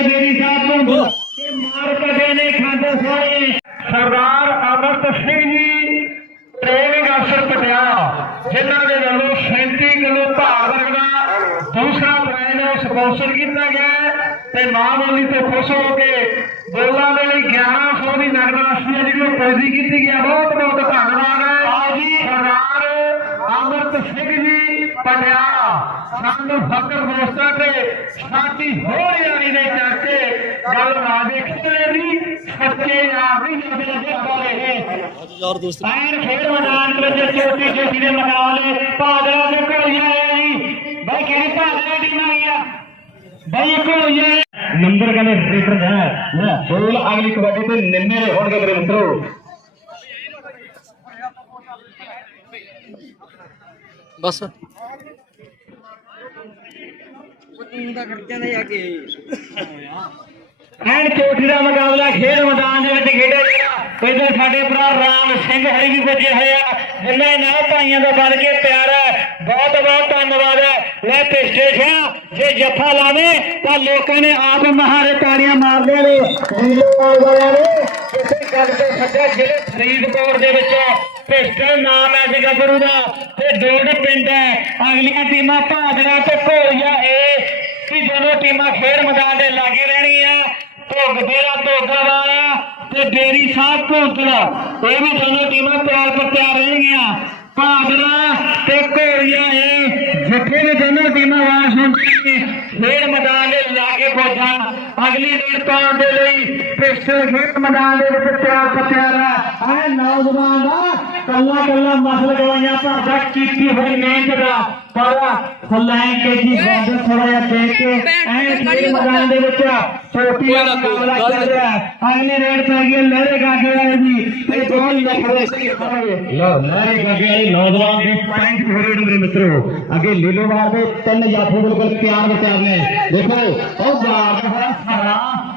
ਤੇ ਬੇਰੀ ਸਾਹਿਬ ਤੋਂ ਕਿ ਮਾਰ ਕਦੇ ਨੇ ਖਾਂਦੇ ਸੋਏ ਸਰਦਾਰ ਅਮਰਤ ਸਿੰਘ ਜੀ ਟ੍ਰੇਨਿੰਗ ਅਫਸਰ ਪਟਿਆਲਾ ਜਿਨ੍ਹਾਂ ਦੇ ਵੱਲੋਂ 37 ਕਿਲੋ ਭਾਰ ਰੱਖਦਾ ਦੂਸਰਾ ਪ੍ਰਾਈਜ਼ ਸਪਾਂਸਰ ਕੀਤਾ ਗਿਆ ਤੇ ਮਾਮੂਲੀ ਤੋਂ ਖੁਸ਼ ਹੋ ਕੇ ਬੋਲਾਂ ਦੇ ਲਈ 1100 ਦੀ ਨਗਦ ਰਾਸ਼ੀ ਹੈ ਜਿਹੜੀ ਉਹ ਪੈਦੀ ਕੀਤੀ ਹੈ। ਬਹੁਤ ਬਹੁਤ ਧੰਨਵਾਦ ਹੈ। ਜੀ। ਸਰਦਾਰ ਅਮਰਤ ਸਿੰਘ ਜੀ ਪਟਿਆਲਾ ਸਾਨੂੰ ਫਕਰ ਦੋਸਤਾਂ ਤੇ ਸਾਡੀ ਹੋਰ ਯਾਰੀ ਦੇ ਚਰਚੇ ਗੱਲ ਨਾ ਦੇਖਦੇ ਵੀ ਸੱਚੇ ਯਾਰ ਨਹੀਂ ਹੁੰਦੇ ਜੇ ਬਾਰੇ ਯਾਰ ਦੋਸਤ ਪੈਰ ਖੇਡ ਮੈਦਾਨ ਦੇ ਵਿੱਚ ਛੋਟੀ ਛੋਟੀ ਦੇ ਮੁਕਾਬਲੇ ਭਾਦਰਾ ਦੇ ਘੋੜੀਆਂ ਆਇਆ ਜੀ ਬਾਈ ਕਿਹੜੀ ਭਾਦਰਾ ਦੀ ਟੀਮ ਆਈ ਆ ਬਾਈ ਘੋੜੀਆਂ ਨੰਬਰ ਕਹਿੰਦੇ ਰੇਟਰ ਹੈ ਬੋਲ ਅਗਲੀ ਕਬੱਡੀ ਤੇ ਨਿੰਨੇ ਦੇ ਹੋਣਗੇ ਮੇਰੇ ਮਿੱਤਰੋ ਬਸ। ਐਨ ਚੋਟੀ ਦਾ ਮੁਕਾਬਲਾ ਖੇਡ ਮੈਦਾਨ ਦੇ ਵਿੱਚ ਖੇਡਿਆ ਜਿਹੜਾ ਇਧਰ ਸਾਡੇ ਭਰਾ ਰਾਮ ਸਿੰਘ ਹਰੀ ਵੀ ਪੁੱਜੇ ਹੋਏ ਆ। ਜਿੰਨੇ ਨਾਲ ਭਾਈਆਂ ਦਾ ਬਣ ਕੇ ਪਿਆਰ ਹੈ। ਬਹੁਤ ਬਹੁਤ ਧੰਨਵਾਦ ਹੈ। ਲੈ ਪਿਸਟੇ ਸਿਆ ਜੇ ਜੱਫਾ ਲਾਵੇ ਤਾਂ ਲੋਕਾਂ ਨੇ ਆਪ ਮਹਾਰੇ ਤਾੜੀਆਂ ਮਾਰਦੇ ਨੇ ਪਾਲ ਵਾਲਿਆਂ ਨੇ ਕਿਸੇ ਗੱਲ ਤੇ ਸੱਜਾ ਜਿਹੜੇ ਫਰੀਦਕੋਟ ਦੇ ਵਿੱਚ ਪਿਸਟਲ ਨਾਮ ਹੈ ਜੀ ਗੱਭਰੂ ਦਾ ਤੇ ਡੋਡ ਪਿੰਡ ਹੈ। ਅਗਲੀਆਂ ਟੀਮਾਂ ਭਾਦਰਾ ਤੇ ਘੋੜੀਆ ਏ ਕਿ ਦੋਨੋਂ ਟੀਮਾਂ ਖੇਡ ਮੈਦਾਨ ਦੇ ਲਾਗੇ ਰਹਿਣਗੀਆਂ। ਭੁੱਗ ਤੇਰਾ ਧੋਗਾ ਵਾਲਾ ਤੇ ਡੇਰੀ ਸਾਹਿਬ ਭੋਗਲਾ ਇਹ ਵੀ ਦੋਨੋਂ ਟੀਮਾਂ ਤਿਆਰ ਪਰ ਤਿਆਰ ਰਹਿਣਗੀਆਂ। ਭਾਦਰਾ ਤੇ ਘੋੜੀਆਂ ਇਹ ਜਿੱਥੇ ਵੀ ਦੋਨੋਂ ਟੀਮਾਂ ਵਾਸ ਹੁੰਦੀ ਖੇਡ ਮੈਦਾਨ ਦੇ ਲਾਗੇ ਪਹੁੰਚਣ ਅਗਲੀ ਰੇਡ ਪਾਉਣ ਦੇ ਲਈ ਪਿਸਟਲ ਖੇਡ ਮੈਦਾਨ ਦੇ ਵਿੱਚ ਤਿਆਰ ਪਰ ਹੈ। ਨੌਜਵਾਨ ਦਾ कल्ला कल्ला मसल गवाइया पर रख की थी होई नहीं जगह पर खुलाएँ के जी बंद थोड़ा या देख के ऐं खेल मैदान दे विच छोटी वाला मुकाबला चल रहा है। अगले रेड पे गए लड़े का गया जी। ये बॉल ना खड़े लो लड़े का गया नौजवान के पॉइंट फेवरेट मेरे मित्रों। आगे लीलोवार दे तीन जाफे बिल्कुल प्यार बचा ने। देखो और बार सारा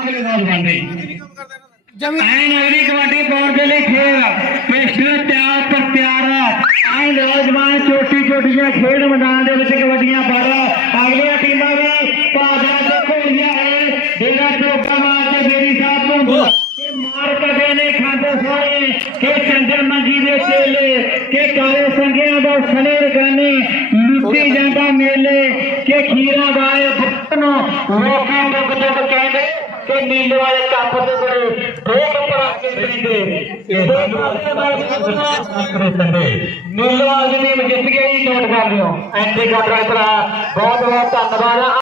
ਸਿਰ ਤੇ ਅਗਲੇ ਨੌਜਵਾਨ ਦੀ ਐਨ ਅਗਲੀ ਕਬੱਡੀ ਪਾਉਣ ਦੇ ਲਈ ਖੇਡ ਪਿਛਲੇ ਤਿਆਰ ਪਰ ਤਿਆਰ ਹੈ ਐਨ ਨੌਜਵਾਨ ਛੋਟੀ ਛੋਟੀਆਂ ਖੇਡ ਮੈਦਾਨ ਦੇ ਵਿੱਚ ਕਬੱਡੀਆਂ ਪਾ ਰਿਹਾ ਅਗਲੀਆਂ ਟੀਮਾਂ ਵੀ ਭਾਜਾ ਤੇ ਘੋੜੀਆਂ ਹੈ ਡੇਰਾ ਚੋਕਾ ਮਾਰ ਤੇ ਬੇਰੀ ਸਾਹਿਬ ਤੋਂ ਕਿ ਮਾਰ ਕਦੇ ਨੇ ਖਾਂਦੇ ਸੋਏ ਕਿ ਚੰਦਰ ਮੰਜੀ ਦੇ ਚੇਲੇ ਕਿ ਕਾਲੇ ਸੰਗਿਆਂ ਦਾ ਸਨੇ ਰਗਾਨੀ ਲੁੱਟੀ ਜਾਂਦਾ ਮੇਲੇ ਕਿ ਖੀਰਾ ਵਾਏ ਬੁੱਤਨੋਂ ਲੋਕਾਂ ਦੇ ਗੁੱਜਰ ਕਹਿੰਦੇ के नीले वाले कापड़ पर दो कपड़ा के बिंदे दो कपड़े पर करे संदे नीले वाले ने मुझे गई नोट कर लियो एंडी काटरा बहुत बहुत धन्यवाद।